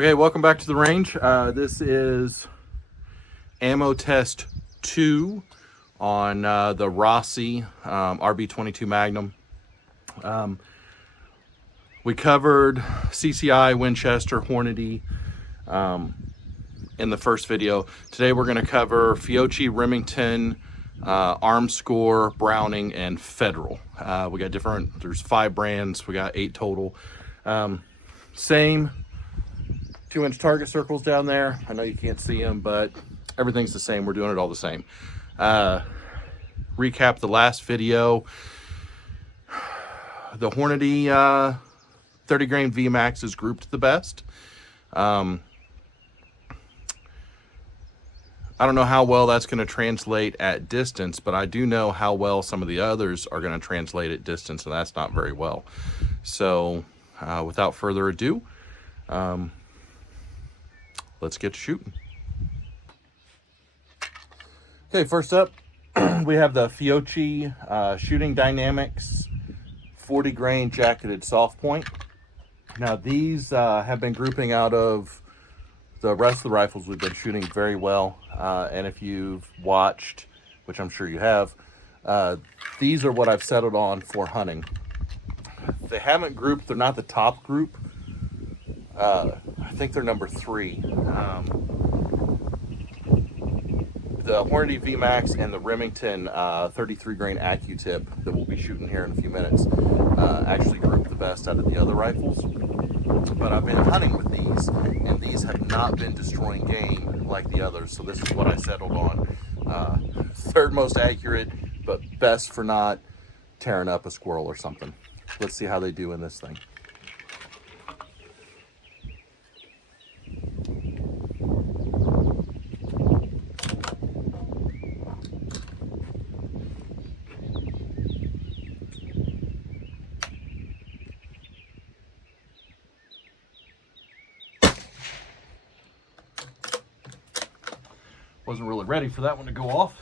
Okay, welcome back to the range. This is ammo test 2 on the Rossi RB22 Magnum. We covered CCI, Winchester, Hornady in the first video. Today we're going to cover Fiocchi, Remington, Armscore, Browning, and Federal. We got there's 5 brands. We got 8 total. Same 2-inch target circles down there. I know you can't see them, but everything's the same. We're doing it all the same. Recap the last video. The Hornady 30 grain VMAX is grouped the best. I don't know how well that's going to translate at distance, but I do know how well some of the others are going to translate at distance, and that's not very well. So without further ado, let's get shooting. Okay, first up, we have the Fiocchi Shooting Dynamics 40 grain jacketed soft point. Now these have been grouping out of the rest of the rifles we've been shooting very well. And if you've watched, which I'm sure you have, these are what I've settled on for hunting. They haven't grouped, they're not the top group. I think they're number 3. The Hornady VMAX and the Remington 33 grain AccuTip that we'll be shooting here in a few minutes actually group the best out of the other rifles. But I've been hunting with these, and these have not been destroying game like the others, so this is what I settled on. Third most accurate, but best for not tearing up a squirrel or something. Let's see how they do in this thing. Wasn't really ready for that one to go off.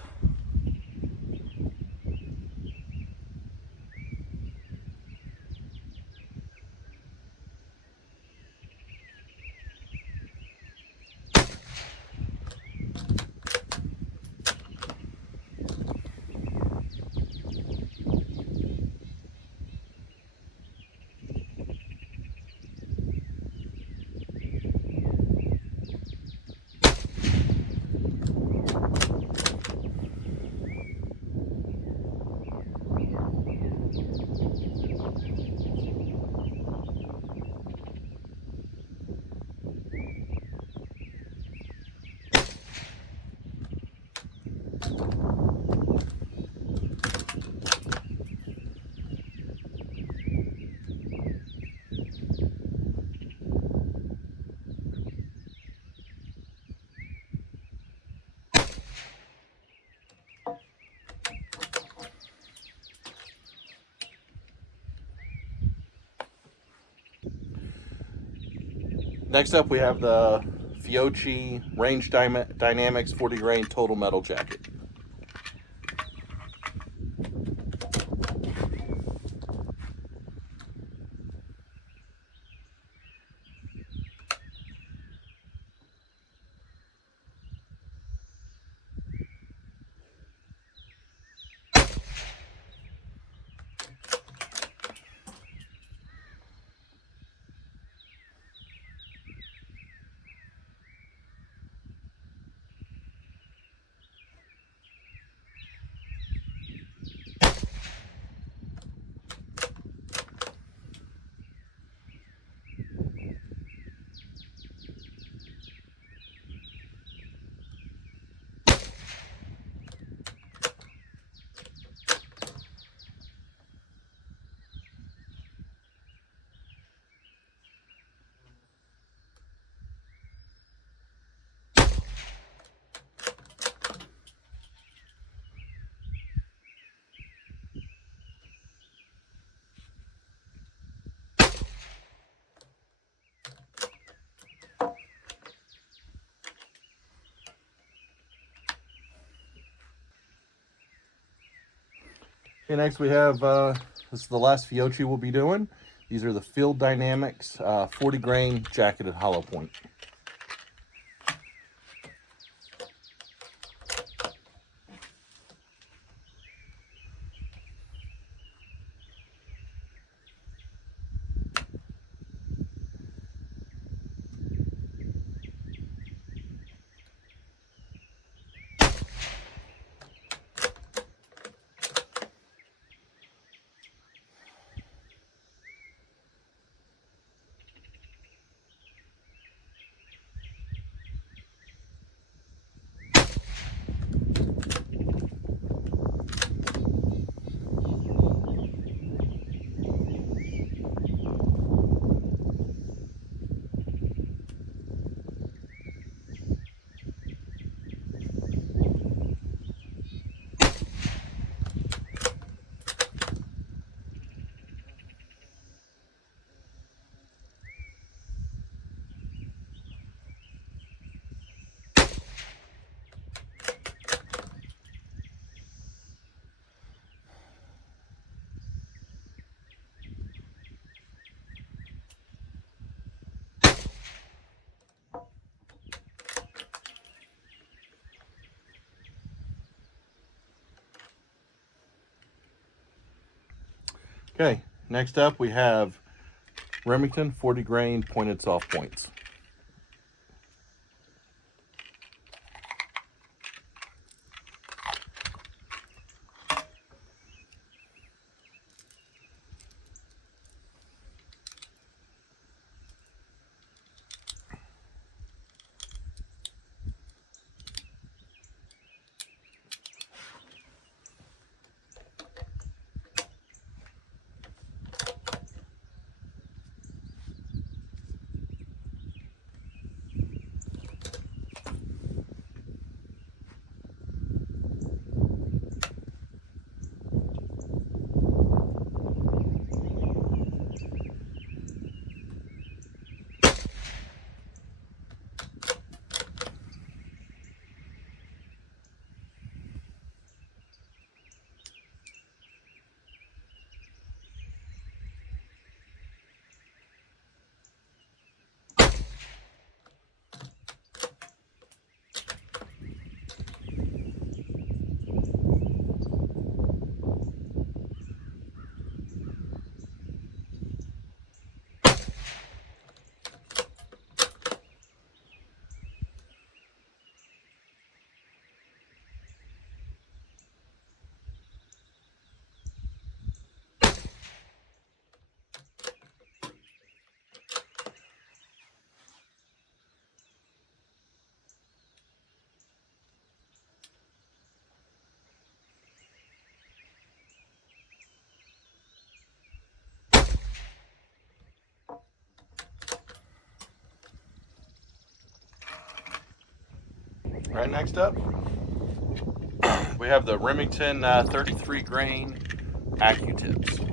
Next up, we have the Fiocchi Range Dynamics 40 grain total metal jacket. Okay, next we have, this is the last Fiocchi we'll be doing. These are the Field Dynamics 40 grain jacketed hollow point. Okay, next up we have Remington 40 grain pointed soft points. Right, next up, we have the Remington 33 grain AccuTips.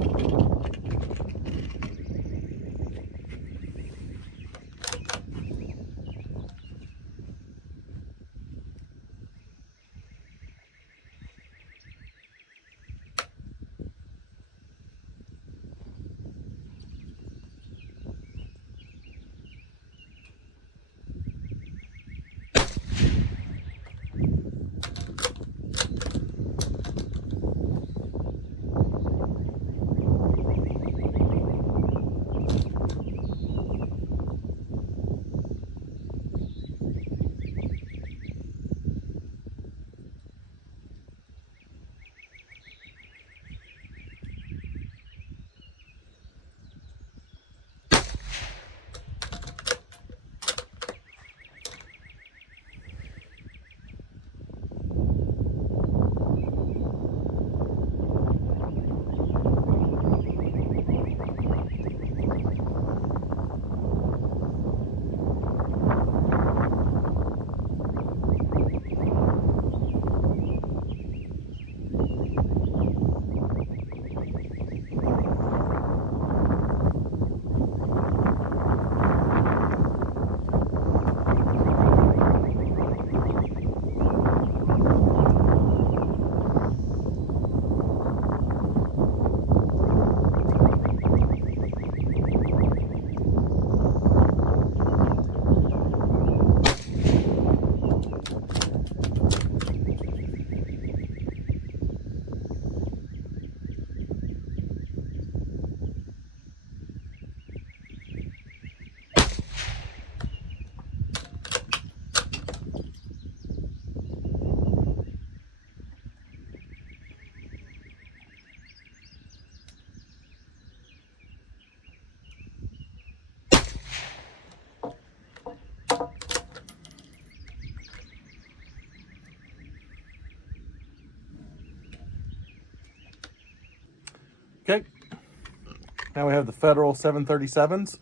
Now we have the Federal 737s.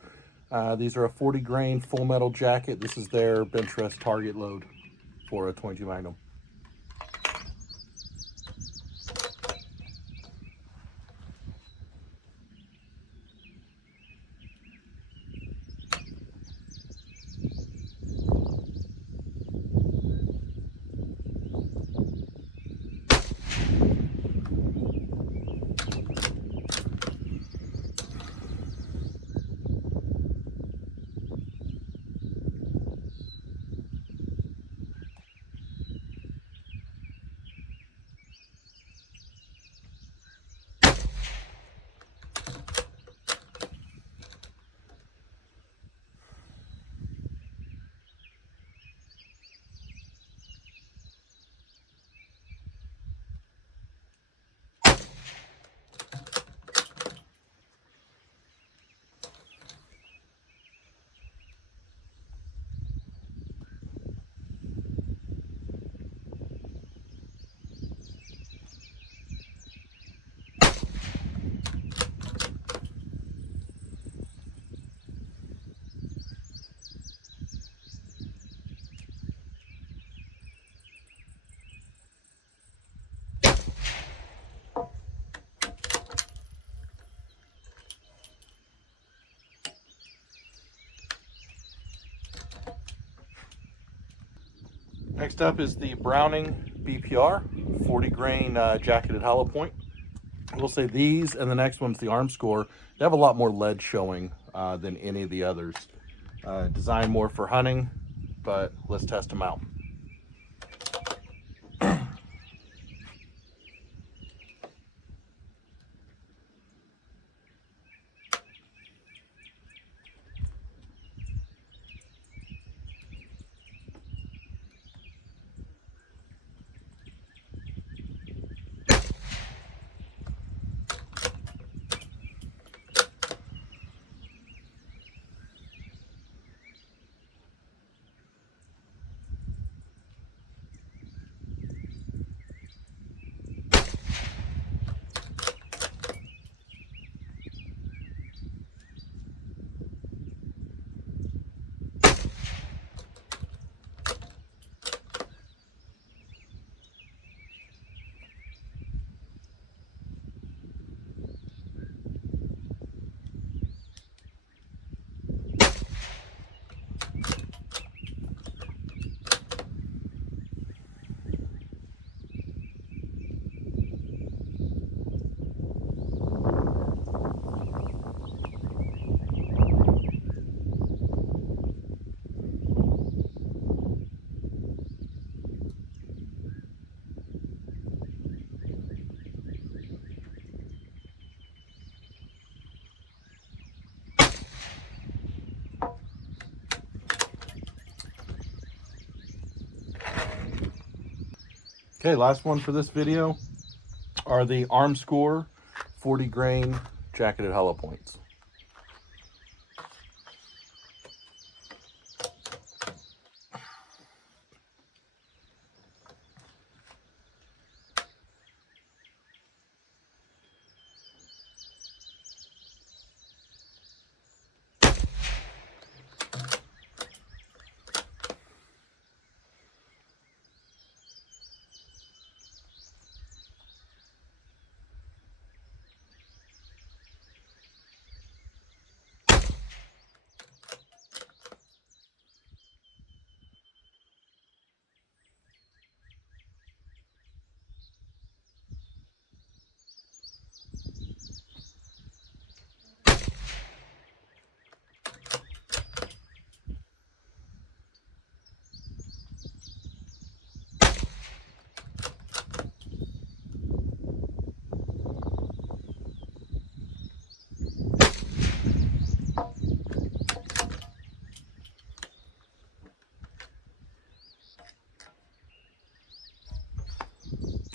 These are a 40 grain full metal jacket. This is their bench rest target load for a 22 Magnum. Next up is the Browning BPR 40 grain jacketed hollow point. We'll say these and the next one's the arm score. They have a lot more lead showing than any of the others. Designed more for hunting, but let's test them out. Okay, last one for this video are the arm score 40 grain jacketed hollow points.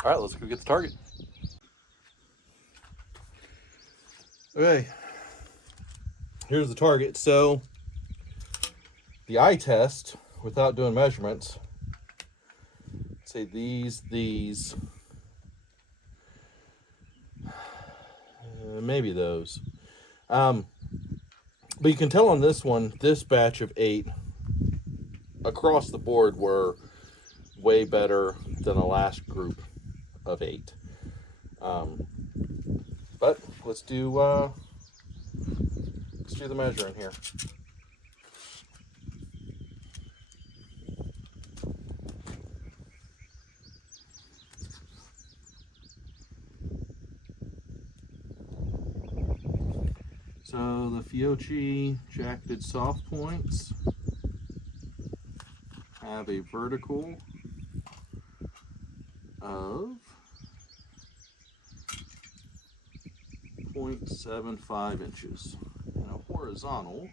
All right, let's go get the target. Okay, here's the target. So the eye test, without doing measurements, say these, maybe those. But you can tell on this one, this batch of 8 across the board were way better than the last group of 8. But let's do the measuring here. So the Fiocchi jacketed soft points have a vertical of 0.75 inches and a horizontal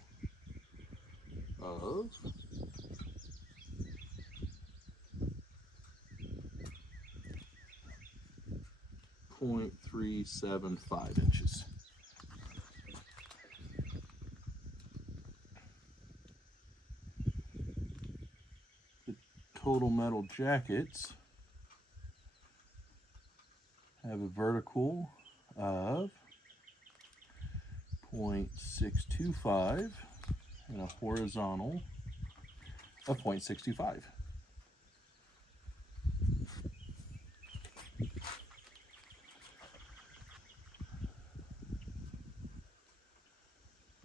of 0.375 inches. The total metal jackets have a vertical of 0.625 and a horizontal of 0.65.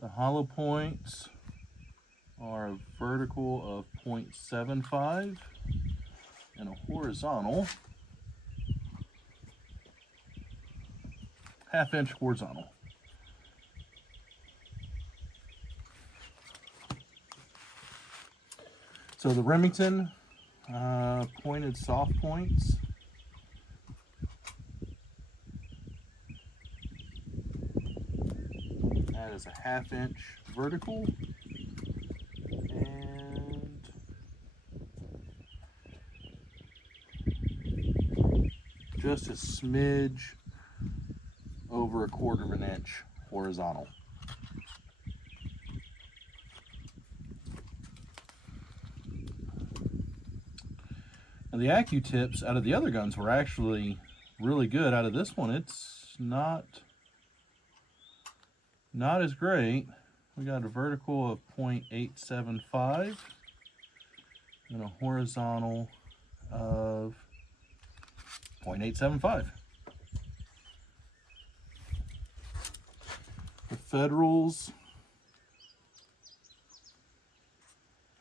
The hollow points are a vertical of 0.75 and a horizontal half-inch horizontal. So the Remington pointed soft points that is a half-inch vertical and just a smidge over 1/4 inch horizontal. Now the AccuTips out of the other guns were actually really good. Out of this one, it's not as great. We got a vertical of 0.875 and a horizontal of 0.875. The Federals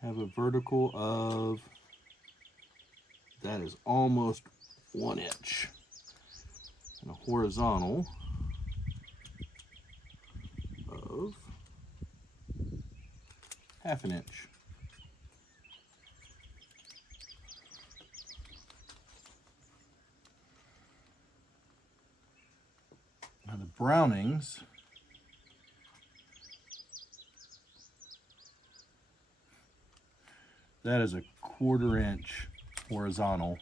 have a vertical of, that is almost 1 inch, and a horizontal of half-an inch. Now the Brownings that is a 1/4 inch horizontal.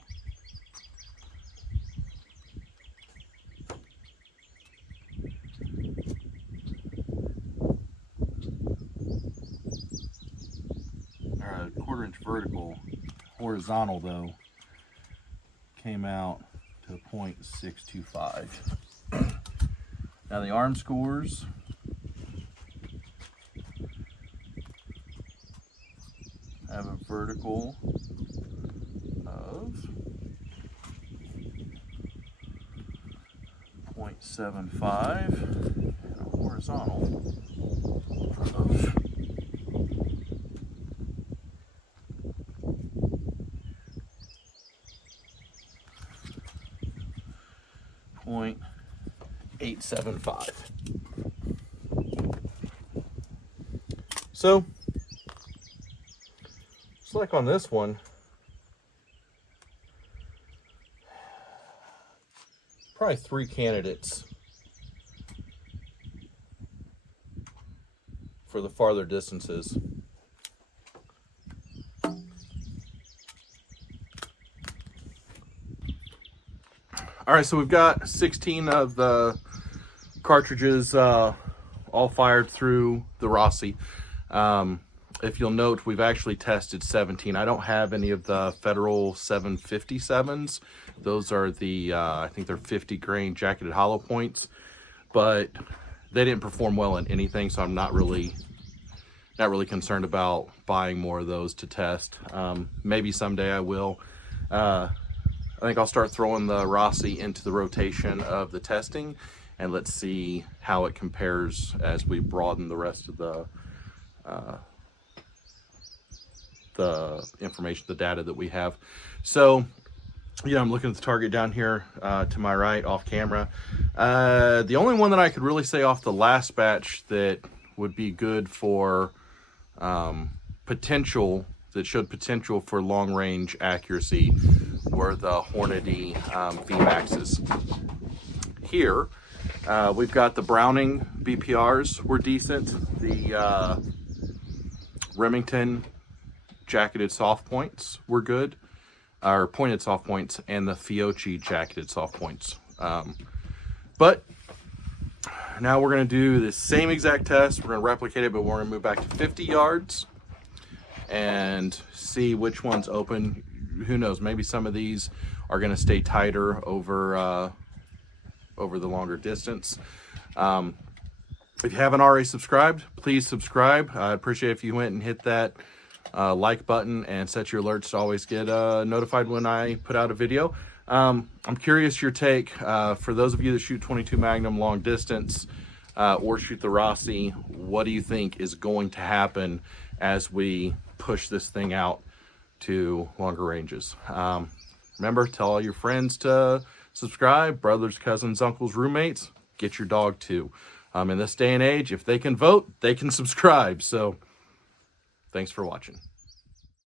Or a 1/4 inch vertical. Horizontal though came out to 0.625. Now the arm scores have a vertical of 0.75 and a horizontal of 0.875. So just like on this one, probably 3 candidates for the farther distances. All right, so we've got 16 of the cartridges all fired through the Rossi. If you'll note, we've actually tested 17. I don't have any of the Federal 757s. Those are the, I think they're 50 grain jacketed hollow points. But they didn't perform well in anything, so I'm not really concerned about buying more of those to test. Maybe someday I will. I think I'll start throwing the Rossi into the rotation of the testing, and let's see how it compares as we broaden the rest of the information, the data that we have. So, I'm looking at the target down here to my right off camera. The only one that I could really say off the last batch that would be good for that showed potential for long range accuracy were the Hornady VMAXs. Here, we've got the Browning BPRs were decent. The Remington jacketed soft points were good, or pointed soft points, and the Fiocchi jacketed soft points. But now we're going to do the same exact test. We're going to replicate it, but we're going to move back to 50 yards and see which one's open. Who knows? Maybe some of these are going to stay tighter over the longer distance. If you haven't already subscribed, please subscribe. I'd appreciate if you went and hit that like button and set your alerts to always get notified when I put out a video. I'm curious your take for those of you that shoot 22 Magnum long distance or shoot the Rossi. What do you think is going to happen as we push this thing out to longer ranges? Remember, tell all your friends to subscribe, brothers, cousins, uncles, roommates. Get your dog too. In this day and age, if they can vote, they can subscribe. So thanks for watching.